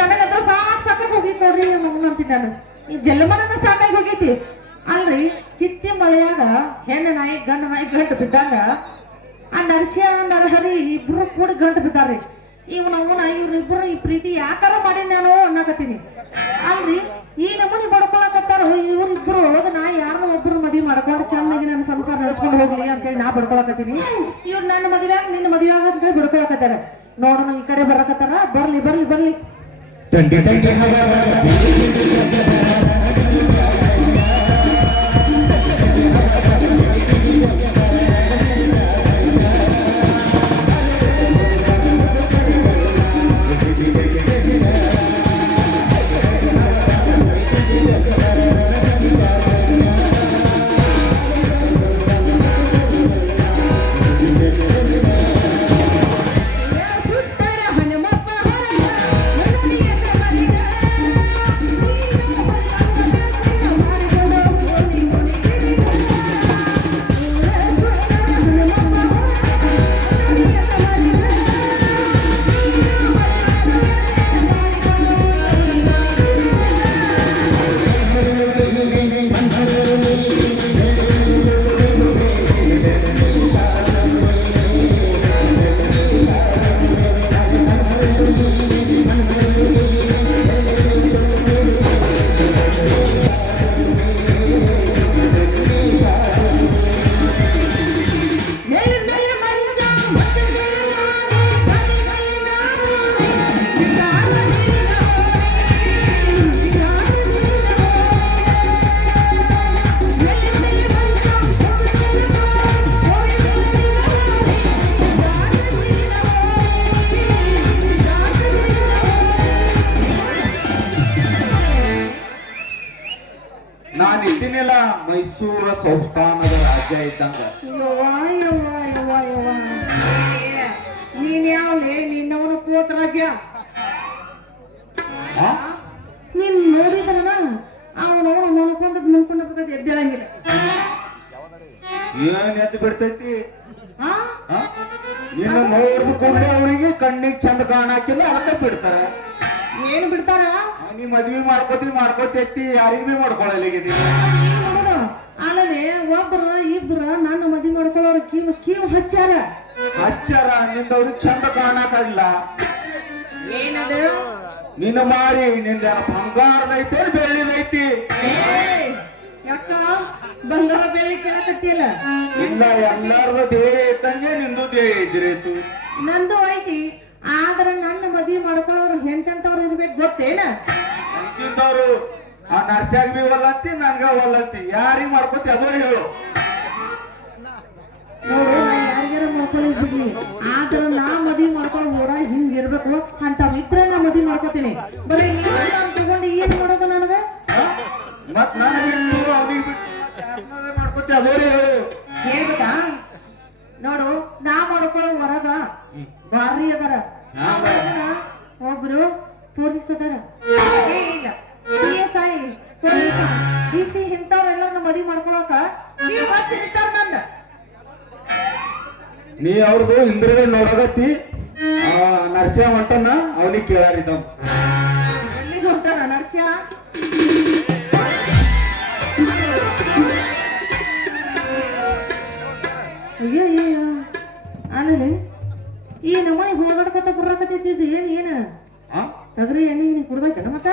ನನಗಂತೂ ಸಾಕಾಗಿ ಹೋಗಿ ನೋಡ್ರಿ ಅಂತೀನಿ ನಾನು. ಈ ಜನ್ಮನ ಸಾಕಾಗಿ ಹೋಗೈತಿ ಅಲ್ರಿ. ಚಿತ್ತಿ ಮಳೆಯಾಗ ಹೆಣ್ಣು ನಾಯಿ ಗಂಟು ಬಿದ್ದಾಗ ಆ ನರಸಿಂಹ ನರಹರಿ ಇಬ್ರು ಕೂಡ ಗಂಟು ಬಿದ್ದಾರ್ರಿ. ಇವ್ರಿಬ್ರು ಈ ಪ್ರೀತಿ ಯಾಕಾರ ಮಾಡಿ ನಾನು ಅನ್ನಕತ್ತೀನಿ ಅಲ್ರಿ. ಈ ನಮೂನಿ ಬಡ್ಕೊಳಕತ್ತಾರ ಇವ್ರಿಬ್ರು ಒಳಗ ನಾ ಯಾರನ್ನ ಒಬ್ರು ಮದ್ವಿ ಮಾಡ್ಕೊಂಡು ಚೆನ್ನಾಗಿ ನನ್ನ ಸಂಸಾರ ನಡೆಸ್ಕೊಂಡು ಹೋಗ್ಲಿ ಅಂತೇಳಿ ನಾ ಬಡ್ಕೊಳಕತ್ತೀನಿ. ಇವ್ರು ನನ್ನ ಮದ್ವೆಯಾಗ ನಿನ್ನ ಮದ್ವೆಯಾಗ ಅಂತ ಹೇಳಿ ಬಡ್ಕೊಳಕತ್ತಾರ. ನೋಡೋಣ ಈ ಕಡೆ ಬರಕತ್ತಾರ. ಬರ್ಲಿ ಬರ್ಲಿ ಬರ್ಲಿ. ಮೈಸೂರ ಸಂಸ್ಥಾನದ ರಾಜ್ಯ ಇದ್ದಂಗ. ನೀನ್ ಯಾವಲೇ ನಿನ್ನವನು ಕೋತ್ ರಾಜ. ನೀನ್ ನೋಡಿದ್ರನ ಅವನವನು ಮುನ್ಕೊಂಡ ಬರ್ತೈತಿ ಎದ್ದೇಳಂಗಿಲ್ಲ. ಏನ್ ಎದ್ದು ಬಿಡ್ತೈತಿ? ನಿನ್ನ ನೋಡಿದ ಕೂಡಲೇ ಅವರಿಗೆ ಕಣ್ಣಿಗೆ ಚಂದ ಕಾಣಾಕಿಲ್ಲ ಅದಕ್ಕೆ ಬಿಡ್ತಾರ. ಏನು ಬಿಡ್ತಾರ? ನೀ ಮದ್ವಿ ಮಾಡ್ಕೋತಿ ಯಾರಿಗ್ ಬಿ ಮಾಡ್ಕೊಳ್ಳಲಿಕ್ಕೆ. ಅಲ್ಲದೆ ಒಬ್ರ ಇಬ್ರ ನನ್ನ ಮದ್ವಿ ಮಾಡ್ಕೊಳ್ಳೋರು ಕೀವು ಹಚ್ಚಾರ. ನಿಂದವ್ರಿಗೆ ಚಂದ ಕಾಣಕ್ಕಾಗಿಲ್ಲ. ಏನದು? ನಿನ್ನ ಮಾರಿ ನಿಂದ ಬಂಗಾರದೈತೆ ಬೆಳ್ಳಿದೈತಿ. ಯಾಕ ಬಂಗಾರ ಬೆಳ್ಳಿ ಕೇಳಕತ್ತಿಯಲ್ಲ? ಇಲ್ಲ, ಎಲ್ಲಾರ್ದು ದೇಹ ಇದ್ದಂಗೆ ನಿಂದು ದೇಹ ಇದ್ರೇತು. ನಂದು ಐತಿ. ಆದ್ರ ನನ್ನ ಮದ್ವಿ ಮಾಡ್ಕೊಳ್ಳೋರು ಎಂತೆಂತವ್ರು ಇರ್ಬೇಕು ಗೊತ್ತೇನ? ಅಂತಿದ್ದವ್ರು ಆ ನರ್ಸ್ಯಾಗ ಬಿ ಒಲ್ಲಂತಿ, ನಂಗ ಒಲ್ಲಂತಿ. ಯಾರಿಗ್ ಮಾಡ್ಕೋತಿ ಅದು ಹೇಳು. ನೋಡು, ಯಾರಿಗಾರ ಮಾಡ್ಕೊಳ್ಳಿ ಬಿಡ್ಲಿ, ಆದ್ರ ನಾ ಮದ್ವಿ ಮಾಡ್ಕೊಳ್ಳೋ ಊರ ಹಿಂಗಿರ್ಬೇಕು ಅಂತವ್ ಇದ್ರೆ ನಾ ಮದ್ವಿ ಮಾಡ್ಕೋತೀನಿ. ಬರೀ ನೀವು ತಗೊಂಡು ಏನ್ ಮಾಡೋದು ನನಗ? ಮತ್ ಅವ್ನಿಗೆ ಮಾಡ್ಕೋತಿ ಅದು ಹೇಳು. ಹೇಳ್ಬೇಕಾ? ನೋಡು, ನಾ ಮಾಡ್ಕೊಳ್ಳೋ ಹೊರಗ ಬಾರಿ ಅದಾರ. ಒಬ್ರು ಪೊಲೀಸ್ ಅದಾರ, ಇಲ್ಲ PSI, DC ಇಂಥವ್ರೆಲ್ಲ ಮದ್ವಿ ಮಾಡ್ಕೊಳಕ ನನ್ನ. ನೀ ಅವ್ರದ್ದು ಹಿಂದ್ರಗಡೆ ನೋಡಗತ್ತಿ ನರ್ಸ್ಯ ಹೊಂಟನ ಅವನಿಗೆ ಕೇಳಾರಿದ್ದ. ಎಲ್ಲಿಗೆ ಹೊಂಟಾನ ನರ್ಸ್ಯ? ಅಯ್ಯಯ್ಯ, ಆಮೇಲೆ ಈ ನಮ್ಮನೆ ಹೋಗಾಡ್ಕೊತ ಬರಕತ್ತಿದ್ದು ಏನ ತಗರಿ ಎಣ್ಣೆ ನೀ ಕುಡ್ಬೇಕನ? ಮತ್ತ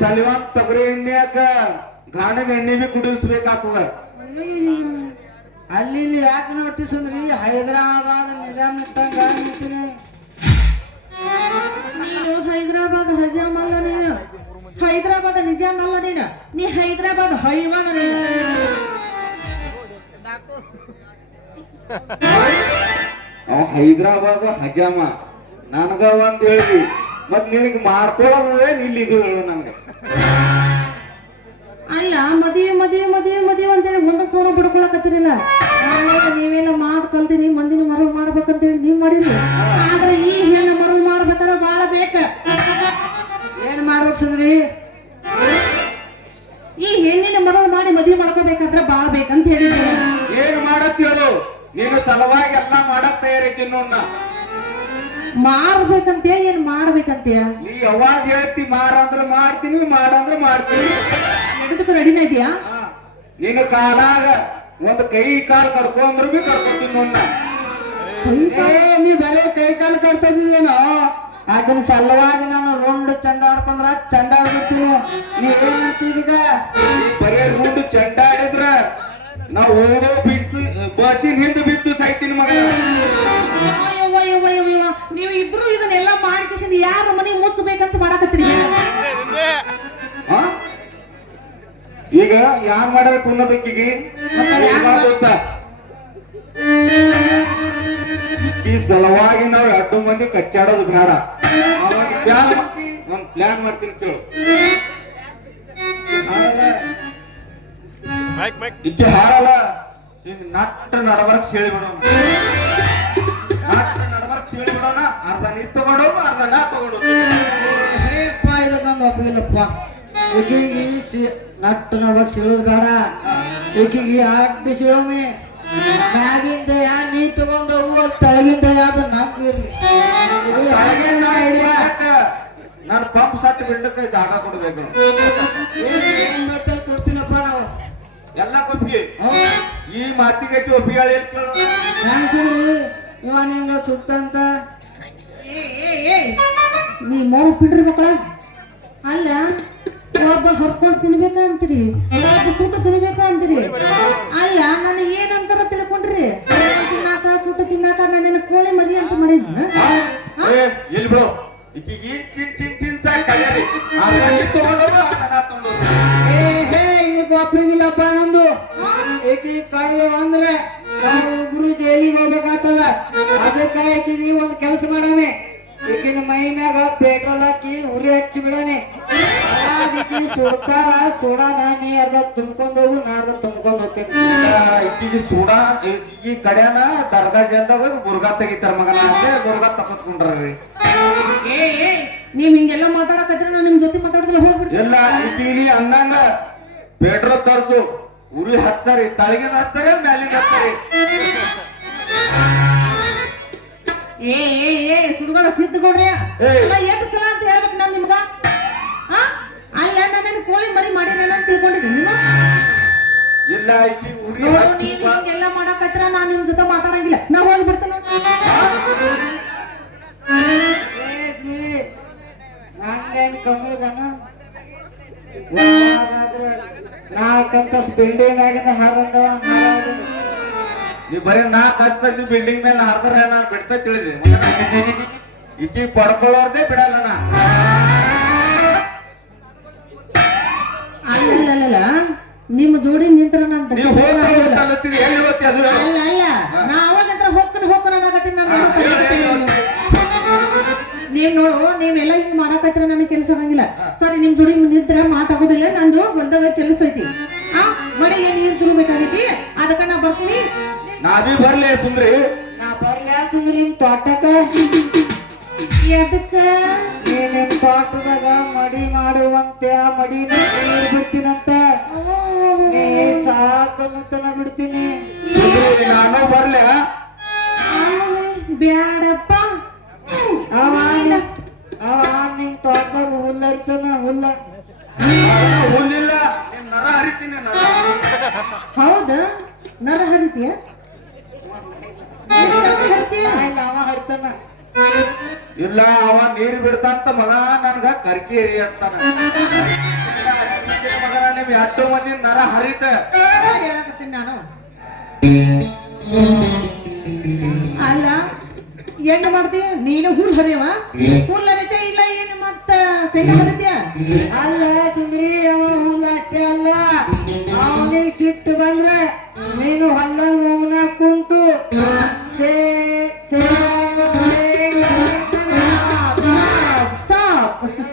ಸಲ್ವಾನ್ ತಗರಿ ಎಣ್ಣೆಯಾಕ ಗಾಣದ ಎಣ್ಣೆ ಬಿ ಕುಡಿಸ್ಬೇಕಾಗ್ತದ. ಅಲ್ಲಿ ಇಲ್ಲಿ ಯಾಕೆ ನೋಟಿಸಂದ್ರಿ? ಹೈದರಾಬಾದ್ ನಿಜಾಮ್ ನೀನು ಹೈದರಾಬಾದ್ ಹಜಾಮ್ ಅಲ್ಲ, ನೀನು ಹೈದರಾಬಾದ್ ನಿಜಾಮ್ ಅಲ್ಲ, ನೀ ಹೈದರಾಬಾದ್ ಹೈವಾನ. ಅವ ಹೈದರಾಬಾದ್ ಹಜಾಮ ನನಗ ಒಂದ್ ಹೇಳಿ. ಮತ್ ನಿನಗೆ ಮಾಡ್ಕೊಳ್ಳೋದೇ ಇಲ್ಲಿ ಇದು ಹೇಳು ನನ್ಗೆ. ಅಲ್ಲ, ಮದುವೆ ಅಂತೇಳಿ ಒಂದ ಸೋನ ಬಿಡ್ಕೊಳಕತ್ತಿರಲ್ಲ. ನೀವೆಲ್ಲ ಮಾಡ್ ಕಲ್ತೀನಿ ಮಂದಿನ ಮರಳು ಮಾಡ್ಬೇಕಂತೇಳಿ ನೀವ್ ಮಾಡಿರಿ. ಆದ್ರೆ ಈ ಹೆಣ್ಣು ಮರಳು ಮಾಡ್ಬೇಕಾರ ಬಾಳ ಬೇಕ. ಏನ್ ಮಾಡ್ಬೇಕ್ರಿ? ಈ ಹೆಣ್ಣಿನ ಮರಳು ಮಾಡಿ ಮದುವೆ ಮಾಡ್ಕೋಬೇಕಾದ್ರೆ ಬಾಳ ಬೇಕಂತ ಹೇಳಿದ್ರು. ಏನ್ ಮಾಡತ್ ಹೇಳು? ನೀನು ಸಲುವಾಗಿ ಎಲ್ಲಾ ಮಾಡಕ್ ತಯಾರೈತಿ ನೋಡ. ಮಾರ್ಬೇಕಂತೀಯ ಏನ್ ಮಾಡ್ಬೇಕಂತೀಯ? ನೀ ಯಾವಾಗ ಹೇಳ್ತಿ ಮಾರಂದ್ರ ಮಾಡ್ತೀನಿ ಮಾಡಂದ್ರ ಮಾಡ್ತೀನಿ. ನಡೆದಕ್ಕೆ ರೆಡಿನ ಇದೆಯಾ? ಹಾ. ನಿನ್ನ ಕಾಲಾಗ ಒಂದ್ ಕೈ ಕಾಲ್ ಕಡ್ಕೊಂಡ್ರು ಬಿ ಕಡ್ಕೊತೀನಿ ನೋಡ್ ನಾ. ನೀ ಬರೀ ಕೈ ಕಾಲು ಕಟ್ತಿದ್ದೇನೋ ಅದನ್ನ ಸಲುವಾಗಿ ನಾನು ರೌಂಡ್ ಚಂಡ ಆಡ್ಕೊಂಡ್ರ ಚಂಡ ಆಡ್ಬಿಡ್ತೀನಿ. ನೀ ಏನಂತೀಗ? ಬರೇ ರೂಟ್ ಚಂಡಾಡಿದ್ರ ನಾವು ಓಡೋ ಬಸ್ಸಿನ ಹಿಂದೆ ಬಿದ್ದು ಸಾಯ್ತೀನಿ ಮಗ. ನೀವು ಇಬ್ರು ಇದನ್ನೆಲ್ಲ ಮಾಡ್ಕೇಶನ್ ಯಾರ ಮನೆ ಮುಚ್ಚಬೇಕಂತ ಮಾಡಕತ್ತೀರಿ? ಹಾ? ಈಗ ಯಾರ್ ಮಾಡ್ಯಾರ ಕುನ್ನದಕ್ಕಿಗೆ ಈ ಸಲುವಾಗಿ ನಾವು 2 ಮಂದಿ ಕಚ್ಚಾಡೋದು ಬೇಡ. ಅವಾಗ ಒಂದ್ ಪ್ಲಾನ್ ಮಾಡ್ತೀನಿ ಕೇಳು. ಇಕ್ಕೆ ಹಾರಲ್ಲ ಈಗ ನಟ್ಟ ನಡಬರ್ಕ್ ಹೇಳಿ ಬಿಡೋಣ. ನಟ್ಟ ನಡಬರ್ಕ್ ಹೇಳಿ ಬಿಡೋಣ. ಅರ್ಧ ನೀ ತಗೊಂಡು ಅರ್ಧ ನಾ ತಗೊಂಡು. ಹೇಪ್ಪ ಇದಕ್ಕೊಂದು ಒಪ್ಪಿಲ್ಲಪ್ಪ. ಈಕಿಗೆ ನಟ್ಟು ನೋಡ್ಬೇಕು ಸೀಳೋದು ಬೇಡ. ಈಕಿಗೆ ಆಟಿ ಸೀಳೋಮಿ ಮ್ಯಾಗಿಂದ ಯಾ ನೀ ತಗೊಂಡು ಹೋಗು, ತಳಗಿಂದ ಯಾವ್ದು ನಾಲ್ಕು ಇರ್ಲಿ. ನಾನು ಪಂಪ್ ಸಟ್ ಬಿಡಕ್ಕೆ ಜಾಗ ಕೊಡ್ಬೇಕು. ಕೊಡ್ತೀನಪ್ಪ ನಾವು ಎಲ್ಲ ಕೊಪ್ಪಿಗೆ ಈ ಮಾತಿಗೆ ಒಪ್ಪಿಗೆ ಕಾಣಿಸಿದ್ರಿ ಇವ ನಿಂಗ ಸುತ್ತಂತ. ನೀ ಮೋರ್ ಬಿಡ್ರಿ ಮಕ್ಕಳ. ಅಲ್ಲ ಒಬ್ಬ ಹರ್ಕೊಂಡು ತಿನ್ಬೇಕ ಅಂತೀರಿ, ಒಬ್ಬ ಸುಟ್ಟ ತಿನ್ಬೇಕ ಅಂತೀರಿ. ಅಲ್ಲ ನನಗೆ ಏನಂತಾರ ತಿಳ್ಕೊಂಡ್ರಿ? ತಿನ್ನಾಕ ಸುಟ್ಟ ತಿನ್ನಾಕ ನನ್ನ ಕೋಳಿ ಮರಿ ಅಂತ ಮಾಡಿದ್ನ? ಎಲ್ಲಿ ಬಿಡು ಈಕಿಗೆ ಚಿನ್ ಚಿನ್ ಚಿನ್ ಕಲಿಯರಿ ತಗೊಂಡೋದು ಇದಕ್ಕೆ ಒಪ್ಪಿಗಿಲ್ಲಪ್ಪ ನಂದು. ಈಕಿ ಕಡ್ದು ಅಂದ್ರೆ ನಾವು ಒಬ್ರು ಜೈಲಿಗೆ ಹೋಗ್ಬೇಕಾಗ್ತದ. ಅದಕ್ಕೆ ಈಕಿಗೆ ಒಂದು ಕೆಲಸ ಮಾಡಾಮೆ. ಈಗಿನ ಮೈ ಮ್ಯಾಗ ಪೆಟ್ರೋಲ್ ಹಾಕಿ ಉರಿ ಹಚ್ಚಿ ಬಿಡಾನೆ. ಸುಡ್ತಾರ ಸುಡಾನ, ನೀ ಅರ್ಧ ತುಂಬ್ಕೊಂಡು ಹೋಗು, ನಾ ಅರ್ಧ ತುಂಬ್ಕೊಂಡು ಹೋಗ್ತೇನೆ. ಈಕಿಗೆ ಸೂಡ ಈ ಕಡೆನ ದರ್ಗಾ ಜಲ್ದಾಗ ಗುರ್ಗಾ ತೆಗಿತಾರ ಮಗನ ಅಂದ್ರೆ ಗುರ್ಗಾ ತಕೊಂಡ್ರಿ. ನೀವ್ ಹಿಂಗೆಲ್ಲ ಮಾತಾಡಕತ್ರ ನಾನು ನಿಮ್ ಜೊತೆ ಮಾತಾಡಿದ್ರೆ ಹೋಗ್ಬಿಡ್ತೀನಿ. ಎಲ್ಲ ಈಕಿಗೆ ಅನ್ನಂಗ ಪೆಟ್ರೋಲ್ ತರ್ಸು, ಉರಿ ಹಚ್ಚಾರಿ, ತಳಗಿನ ಹಚ್ಚಾರಿ, ಮ್ಯಾಲಿನ ಹಚ್ಚಾರಿ. ಸುಡ್ಗಳ ಸಿದ್ಧಗೌಡ್ರಿ ಎಷ್ಟು ಸಲ ಅಂತ ಹೇಳ್ಬೇಕು ನಾನ್ ನಿಮ್ಗ? ಅಲ್ಲ ನಾನು ಕೋಳಿ ಮರಿ ಮಾಡಿ ನಾನು ತಿಳ್ಕೊಂಡಿದ್ದೀನಿ. ಇಲ್ಲ ಈಕಿ ಉರಿ ನೀವ್ ಹಿಂಗೆಲ್ಲ ಮಾಡಕತ್ರ ನಾನ್ ನಿಮ್ ಜೊತೆ ಮಾತಾಡಂಗಿಲ್ಲ. ನಾ ಹೋಗ್ಬಿಡ್ತೇನೆ. ನಂಗೇನ್ ಕಮ್ಮಿ ಇದನ? ನಾಲ್ಕಂತ ಬಿಲ್ಡಿಂಗ್ ಆಗಿಂದ ಹಾರಂದವ. ನೀ ಬರೀ 4 ಹಚ್ತಿ ಬಿಲ್ಡಿಂಗ್ ಮೇಲೆ ಹಾರ್ದ್ರೆ ನಾನು ಬಿಡ್ತಾ ತಿಳಿದೆ. ಈಕಿ ಪಡ್ಕೊಳ್ಳೋದೇ ಬಿಡಲ್ಲ ನಾ. ಅಲ್ಲ ನಿಮ್ಮ ಜೋಡಿ ನಿಂತ್ರ ನಾನು ನೀವು ಹೋಗ್ತೀವಿ ಎಲ್ಲಿ ಹೋಗ್ತಿ ಅದು ಅಲ್ಲ ನಾ ಅವಾಗ ಹೋಗ್ಕೊಂಡು ಅನ್ನಕತ್ತೀನಿ. ನಾನು ನೀವ್ ನೋಡು, ನೀವೆಲ್ಲ ಹಿಂಗ್ ಮಾಡಕತ್ರ ನನಗೆ ಕೆಲಸ ಆಗಂಗಿಲ್ಲ. ಸರಿ ನಿಮ್ ಜೋಡಿ ನಿಂತ್ರ ಮಾತಾಗೋದಿಲ್ಲ. ನಂದು ಹೊಲ್ದಾಗ ಕೆಲಸ ಐತಿ. ಮನೆಗೆ ನೀರ್ ತುರ್ಬೇಕಾಗೈತಿ. ಅದಕ್ಕ ನಾ ಬರ್ತೀನಿ. ನಾವೀ ಬರ್ಲಿ ಸುಂದ್ರಿ. ನಾ ಬರ್ಲಿ ಅಂತಂದ್ರೆ ನಿಮ್ ತೋಟಕ್ಕ ಅದಕ್ಕ ನಿಮ್ ತೋಟದಾಗ ಮಡಿ ಮಾಡುವಂತೆ ಆ ಮಡಿ ಬಿಡ್ತೀನಂತ. ನೀ ಸಾಕಂತನ ಬಿಡ್ತೀನಿ. ನಾನು ಬರ್ಲಿ. ಬ್ಯಾಡಪ್ಪ. ಅವ ನಿಮ್ ತೋಟದಾಗ ಹುಲ್ಲ ಇರ್ತಾನ. ಹುಲ್ಲಿಲ್ಲ, ನರ ಹರಿತೀನಿ. ಹೌದಾ? ನರ ಹರಿತೀಯ? ಇಲ್ಲ ಅವ ಹರಿತಾನ. ಇಲ್ಲ ಅವ ನೀರು ಬಿಡ್ತಾಂತ ಮಗ ನನ್ಗ ಕರ್ಕೇರಿ ಅಂತಾನ. ಮಗನ ನಿಮ್ 2 ಮಂದಿ ನರ ಹರಿತ. ನಾನು ಅಲ್ಲ ಹೆಂಗ್ ಮಾಡ್ತೀಯ ನೀನು? ಹುಲ್ ಹರಿಯವ ಹುಲ್ ಹರಿತ ಇಲ್ಲ ಏನು ಮತ್ತ ಶೇಂಗಾ ಹರಿತೀಯ? ಅಲ್ಲ ಸುಂದ್ರಿ, ಅವ ಹುಲ್ಲ ಅಷ್ಟೇ ಅಲ್ಲ, ಅವನಿಗೆ ಸಿಟ್ಟು ಬಂದ್ರೆ ನೀನು ಹೊಲ ಹೋಗ್ನ ಕುಂತು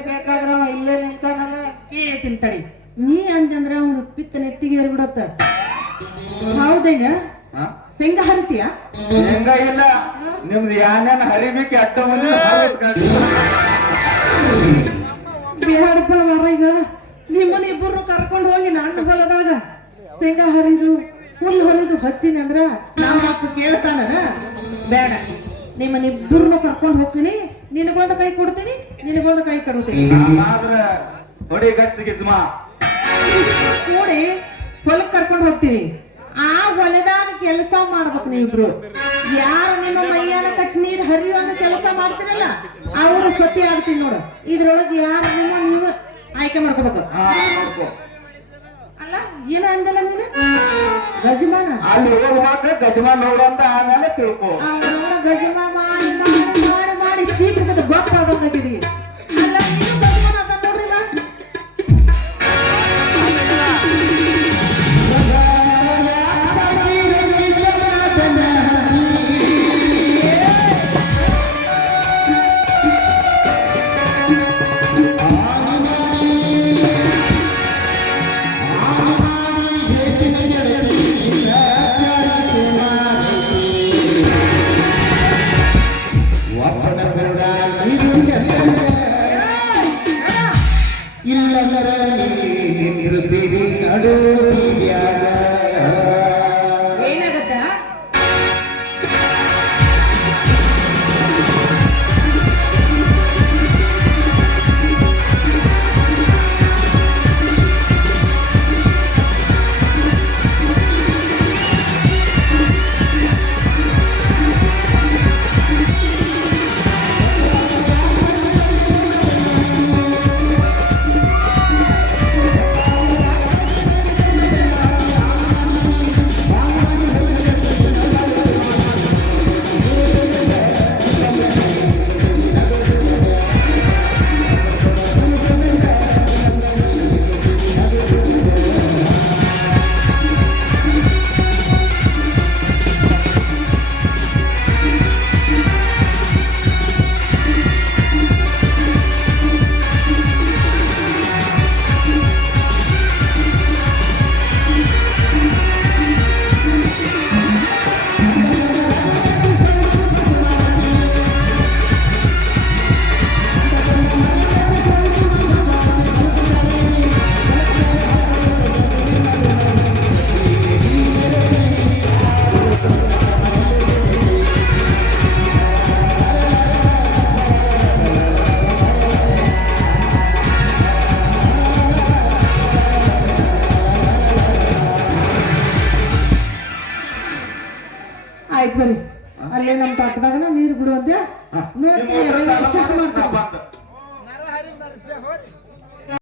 ಬೇಕಾದ್ರೆ ಅವ ಇಲ್ಲೇ ನಿಂತಾನ. ಕೇಳ್ತೀನಿ ತಡಿ. ನೀ ಅಂದಂದ್ರೆ ಅವ್ನು ಪಿತ್ತ ನೆತ್ತಿಗೆ ಏರ್ಬಿಡತ್ತ. ಹೌದೇಗ? ಶೇಂಗಾ ಹರಿತೀಯ? ಹೆಂಗ ಇಲ್ಲ ನಿಮ್ದು ಯಾನೇನ್ ಹರಿಬೇಕು 2 ಮಂದಿ ಬೇಡಪ್ಪ ಮರಗ. ನಿಮ್ಮನ್ನ ಇಬ್ಬರು ಕರ್ಕೊಂಡು ಹೋಗಿ ನನ್ನ ಹೊಲದಾಗ ಶೇಂಗಾ ಹರಿದು ಹುಲ್ಲು ಹರಿದು ಹಚ್ಚಿನಿ ಅಂದ್ರ ನಮ್ಮ ಮಕ್ಕಳು ಕೇಳ್ತಾನ. ಬೇಡ ನಿಮ್ಮನ್ನಿಬ್ಬರನ್ನು ಕರ್ಕೊಂಡು ಹೋಗ್ತೀನಿ, ನಿನಗೊಂದು ಕೈ ಕೊಡ್ತೀನಿ, ನಿನಗೊಂದು ಕೈ ಕೊಡ್ತೀನಿ. ಆದ್ರ ಹೊಡಿ ಗಚ್ಚ ಗಿಜ್ಮ ನೋಡಿ ಹೊಲಕ್ ಕರ್ಕೊಂಡು ಹೋಗ್ತೀನಿ. ಆ ಹೊಲದಾಗ ಕೆಲಸ ಮಾಡ್ಬೇಕು ನೀವಿಬ್ರು. ಯಾರು ನಿಮ್ಮ ಮೈಯಾನ ಕಟ್ ನೀರ್ ಹರಿಯುವಂತ ಕೆಲಸ ಮಾಡ್ತೀರಲ್ಲ ಅವ್ರು ಸತಿ ಆಗ್ತೀನಿ ನೋಡು. ಇದ್ರೊಳಗೆ ಯಾರು ನೀವು ಆಯ್ಕೆ ಮಾಡ್ಕೋಬೇಕು. ನೋಡ್ಕೋ ಅಲ್ಲ ಏನ ಅಂದಲ್ಲ ನೀನು ಗಜಮಾನ ಅಲ್ಲಿ ಹೋಗುವಾಗ ಗಜಮಾನ್ ನೋಡುವಂತ ಆಮೇಲೆ ತಿಳ್ಕೊ. ಗಜಮ ಮಾಡಿ ಮಾಡಿ ಮಾಡಿ ಮಾಡಿ ಶೀಟ್ ಗೊತ್ತಾಗಬೇಕಾಗಿದೀವಿ. ಅಲ್ಲ ನೀನು ಗಜಮಾನ ಅಂತ ನೋಡ್ರಿಲ್ಲ. ಏನಾಗತ್ತ ಆಯ್ತು ಬನ್ನಿ. ಅಲ್ಲೇ ನಮ್ಮ ತೋಟದಾಗ ನೀರು ಬಿಡುವಂತೆ ನೋಡ್ತೀನಿ. ಮಾಡ್ತೀನಿ.